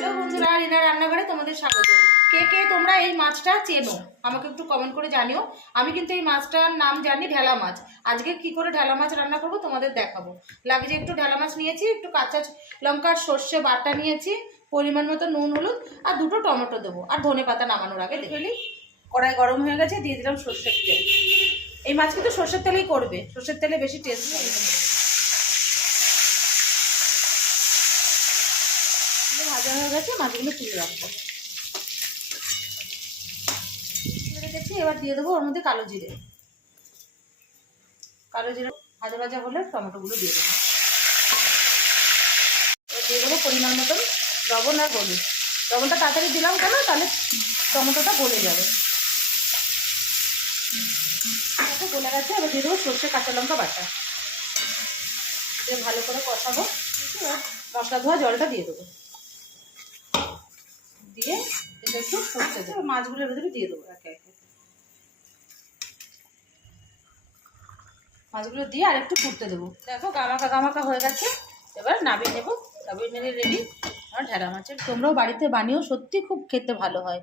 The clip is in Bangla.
হ্যালো বন্ধুরা, রিনা রান্নাঘরে তোমাদের স্বাগত। কে কে তোমরা এই মাছটা চেনো আমাকে একটু কমেন্ট করে জানিও। আমি কিন্তু এই মাছটার নাম জানি ঢেলা মাছ। আজকে কি করে ঢেলা মাছ রান্না করব তোমাদের দেখাবো। লাগছে একটু ঢেলা মাছ নিয়েছি, একটু কাঁচা লঙ্কার সর্ষে বাটা নিয়েছি, পরিমাণ মতো নুন হলুদ আর দুটো টমেটো দেবো, আর ধনে পাতা নামানোর আগে দেখলি। কড়াই গরম হয়ে গেছে, দিয়ে দিলাম সর্ষের তেল। এই মাছ কিন্তু সর্ষের তেলেই করবে, সর্ষের তেলে বেশি টেস্ট হবে। ভাজা হয়ে গেছে, মাছগুলো তুলে রাখবো। রেখেছি, এবার দিয়ে দেবো ওর মধ্যে কালো জিরে। কালো জিরে ভাজা ভাজা হলে টমেটোগুলো দিয়ে দেবো। এবার দিয়ে দেবো পরিমাণ মতন লবণ আর হলুদ। লবণটা তাড়াতাড়ি দিলাম কেন, তাহলে টমেটোটা গলে যাবে। গলে গেছে, এবার দিয়ে দেবো সর্ষে কাঁচা লঙ্কা বাটা। দিয়ে ভালো করে কষাবো। মশলা ধোয়া জলটা দিয়ে দেবো, দিয়ে এটা একটু ফুটতে দেবো। মাছগুলোর ভেতরে দিয়ে দেবো একে একে। মাছগুলো দিয়ে আর একটু ফুটতে দেবো। দেখো গামাকা গামাকা হয়ে গেছে, এবার নামিয়ে নেবো। নামিয়ে নিলে রেডি আমার ঢেলা মাছের। তোমরাও বাড়িতে বানিয়েও, সত্যি খুব খেতে ভালো হয়।